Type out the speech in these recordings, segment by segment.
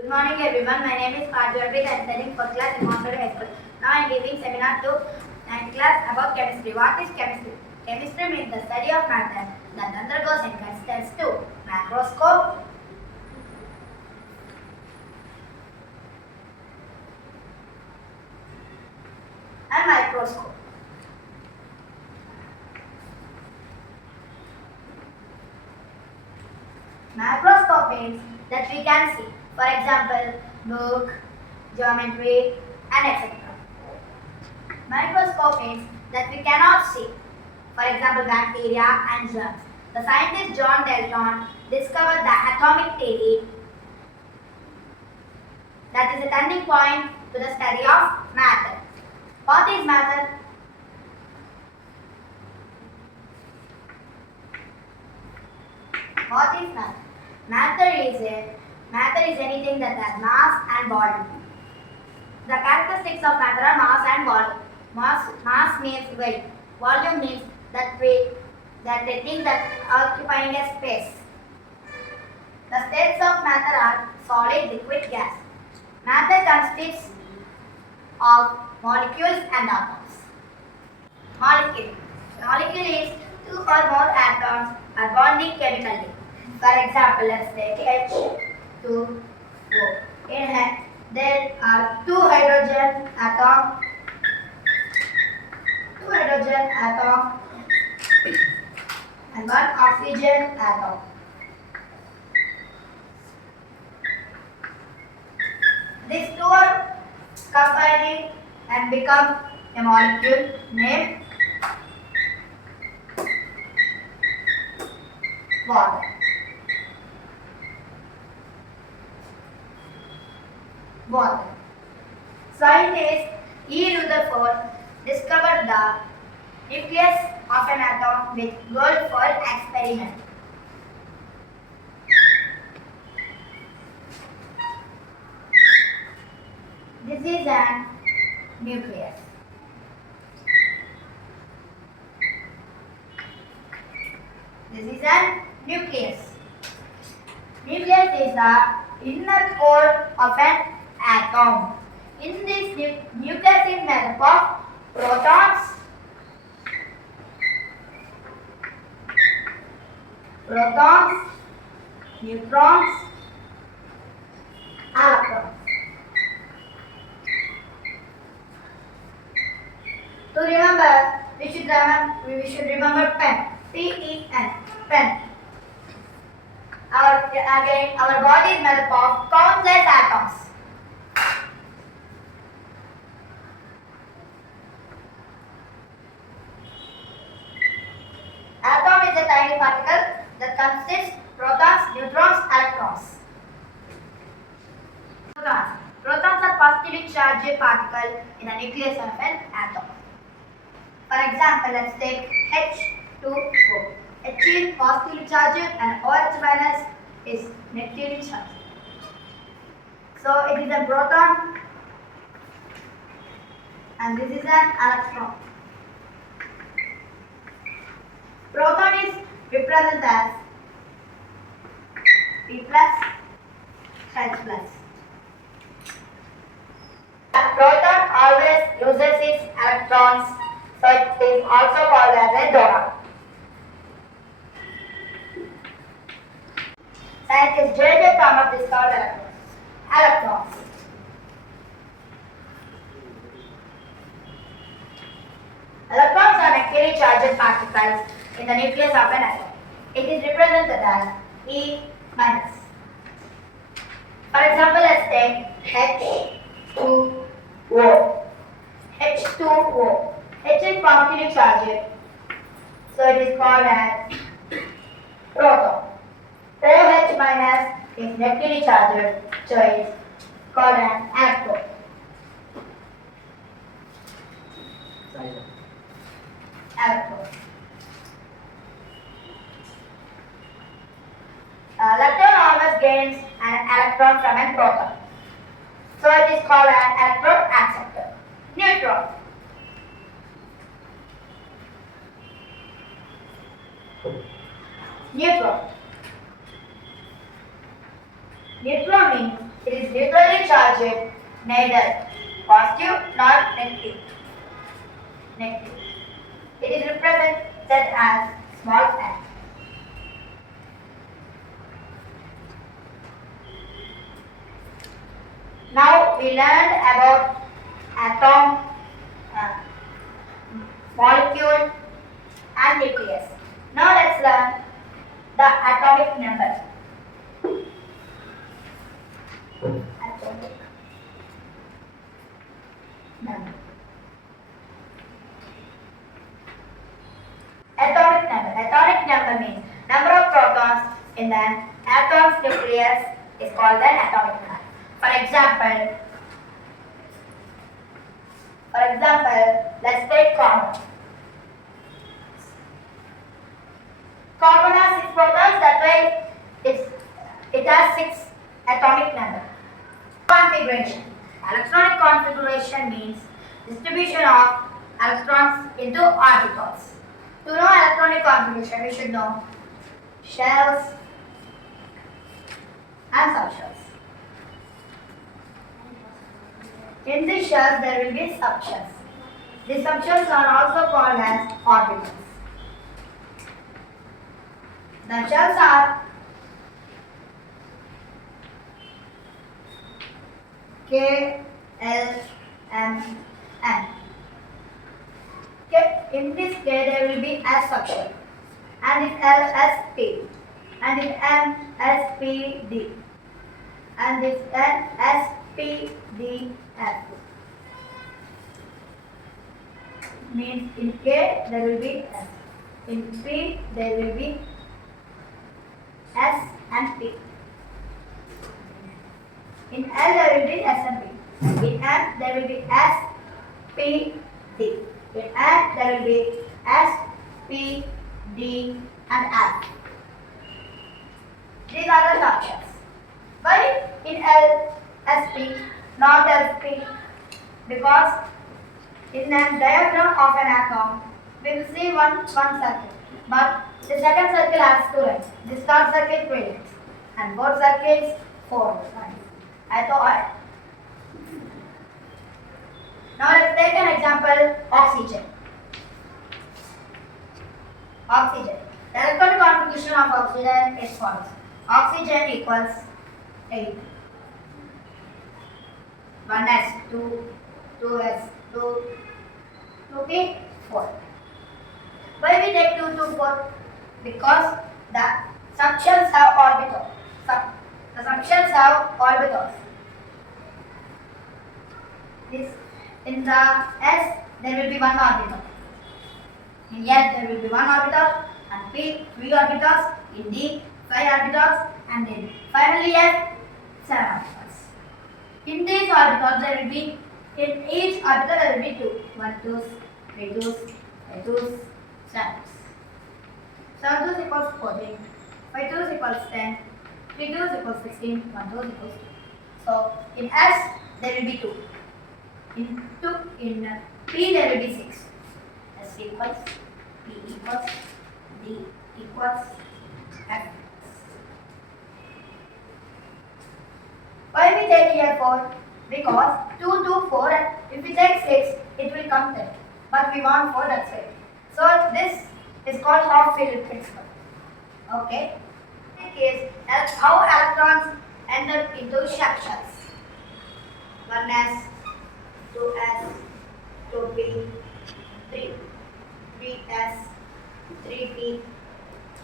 Good morning everyone. My name is Parthiv. I am studying first class in Montessori High School. Now I am giving seminar to 9th class about chemistry. What is chemistry? Chemistry means the study of matter that undergoes in consists to macroscope, and microscope. Macroscope means that we can see. For example, book, geometry, and etc. Microscope means that we cannot see. For example, bacteria and germs. The scientist John Dalton discovered the atomic theory that is a turning point to the study of matter. What is matter? What is matter? Matter is anything that has mass and volume. The characteristics of matter are mass and volume. Mass means weight. Volume means that the thing that occupying a space. The states of matter are solid, liquid, gas. Matter consists of molecules and atoms. Molecule. Molecule is two or more atoms are bonding chemically. For example, let's take H2O. There are two hydrogen atoms and one oxygen atom. These two are combining and become a molecule named water. Water. Scientist E. Rutherford discovered the nucleus of an atom with gold for experiment. This is an nucleus. This is an nucleus. Nucleus is the inner core of an atom. In this nucleus is made up of protons, neutrons, electrons. To remember, we should remember pen. P-E-N, pen. Our body is made up of countless atoms. Atom is a tiny particle that consists protons, neutrons, electrons. Protons. Protons are positively charged particles in the nucleus of an atom. For example, let's take H2O. H is positively charged and OH minus is negatively charged. So it is a proton and this is an electron. Proton is represented as P plus H plus. The proton always uses its electrons, so it is also called as a donor. Scientist J.J. Thomas discovered electrons. Electrons are negatively charged particles in the nucleus of an atom. It is represented as E minus. For example, let's take H2O. H2O. H is positively charged, so it is called as proton. OH minus is negatively charged, so it is called an electron. Electron always gains an electron from a proton, so it is called an electron acceptor. Neutron. Neutron. Neutron means It is neutrally charged, neither positive nor negative. It is represented as small n. Now we learned about atom, molecule and nucleus. Now let's learn the atomic number. Atomic number. Atomic number. Atomic number means number of protons in an atom's nucleus is called an atomic number. For example, let's take carbon. Carbon has 6 protons, that way it has 6 atomic number. Configuration. Electronic configuration means distribution of electrons into orbitals. To know electronic configuration, we should know shells and subshells. In the shells, there will be subshells. The subshells are also called as orbitals. The shells are K, L, M, N. In this K, there will be S subshell, and in L, S, P, and in M, S, P, D, and this N, S, P, D, F. Means in K there will be S, in P there will be S and P, in L there will be S and P, in M there will be S, P, D, in N there will be S, P, D and F. These are the subshells. Why in L, S, P, not S, P? Because in a diagram of an atom, we will see one circle, but the second circle has 2 lines. This third circle 3 lines, and both circles 4 lines. I thought. Now let's take an example: oxygen. Oxygen. The electronic configuration of oxygen is follows: oxygen equals 8, 1s2, 2s2, 2p4. Why we take 2 to 4? Because the subshells have orbitals. The subshells have orbitals. This in the S there will be 1 orbital. In S there will be 1 orbital, and P 3 orbitals. In D 5 orbitals, and then finally F 7 orbitals. In these orbitals there will be, in each orbital there will be 2. 1 2s, 3 2s, 5 2s, 7s. 7 2s equals 14, 5 2s equals 10, 3 2s equals 16, 1 2s equals 2. So in S there will be 2. In P there will be 6. S equals, P equals, D equals, F. Why we take here 4? Because 2 to 4, and if we take 6, it will come 10. But we want 4, that's it. So this is called half-filled principle. Okay. Is how electrons enter into subshells. 1s, 2s, 2p, 3s, 3p,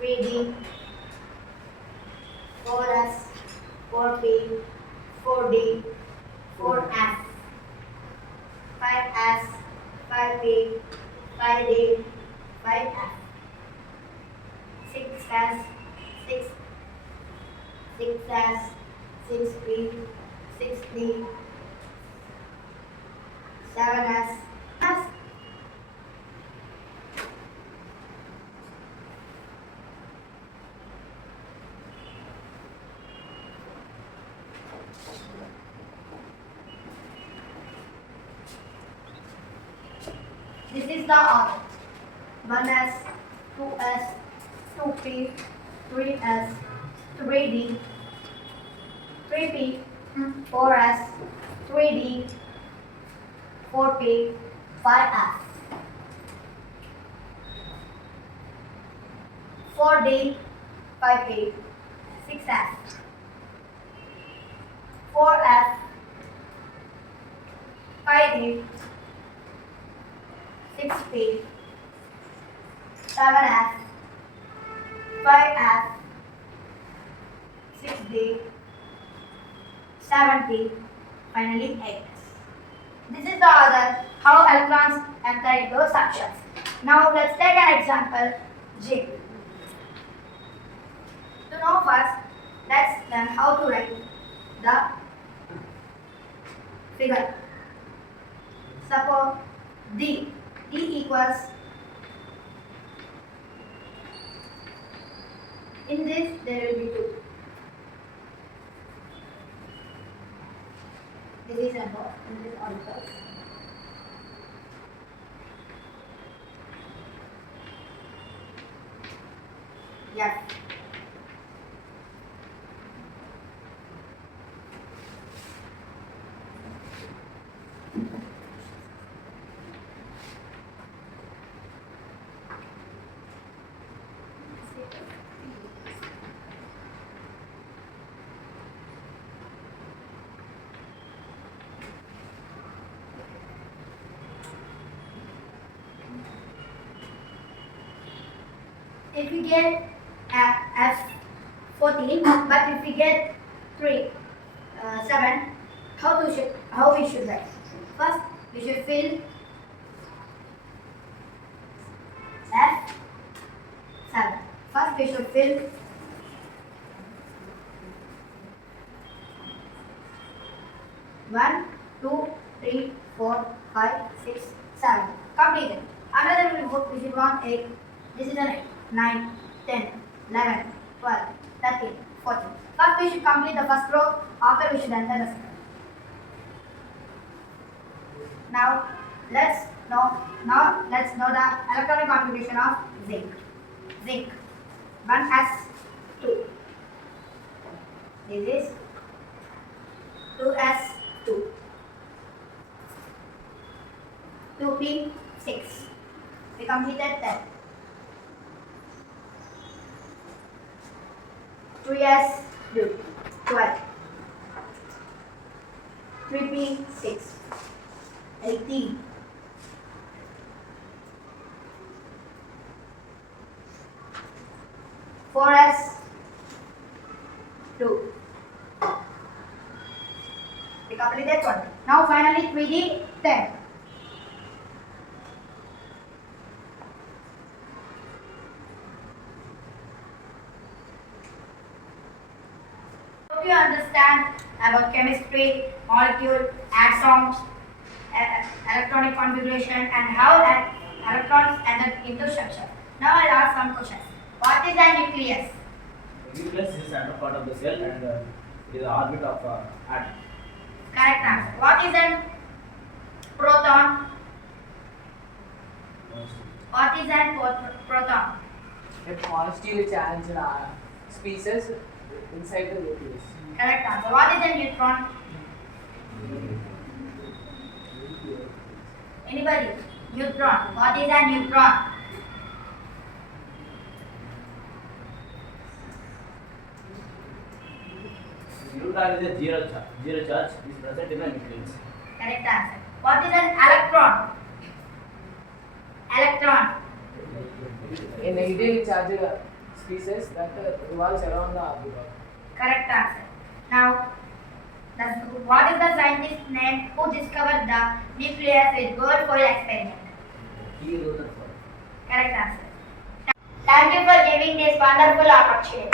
3d, 4s, 4p, 4d, 4f, 5s, 5p, 5d, 5f, 6s, 6s, 6p, 6d, 7s, this is the order: 1s, 2s, 2p, 3s, 3d, 3p, 4s, 3d, 4p, 5s, 4d, 5p, 6s, 4f, 5d, 6p, 7s, 5s, 6d, 7p, finally 8s. This is the order how electrons enter into sections. Now let's take an example, J. To know first, let's learn how to write the figure. Suppose D equals, in this there will be 2. This is number, in this also. Yes. If we get F14, but if we get 7, how we should write? First, we should fill F7. First, we should fill one, 2, 3, 4, 5, 6, 7. Completed. Another we should want 8. This is an 8. 9, 10, 11, 12, 13, 14. First we should complete the first row, after we should enter the second. Now let's know the electronic configuration of zinc. Zinc 1s2. This is 2s2. 2p6. We completed 10. 3s 12, 3p 6, 18, 4s 2. We completed 20. Now finally 3d 10. Hope you understand about chemistry, molecule, atoms, electronic configuration, and how electrons enter into structure. Now I'll ask some questions. What is a nucleus? The nucleus is the center part of the cell and it is the orbit of atom. Correct answer. What is a proton? What is a proton? A positively charged species inside the nucleus. Correct answer. What is a neutron? Anybody? Neutron. What is a neutron? Neutron is a zero charge is present in the nucleus. Correct answer. What is an electron? Electron. A negatively charged species that revolves around the orbit. Correct answer. Now, what is the scientist's name who discovered the nucleus with gold foil experiment? He wrote the Correct answer. Thank you for giving this wonderful opportunity.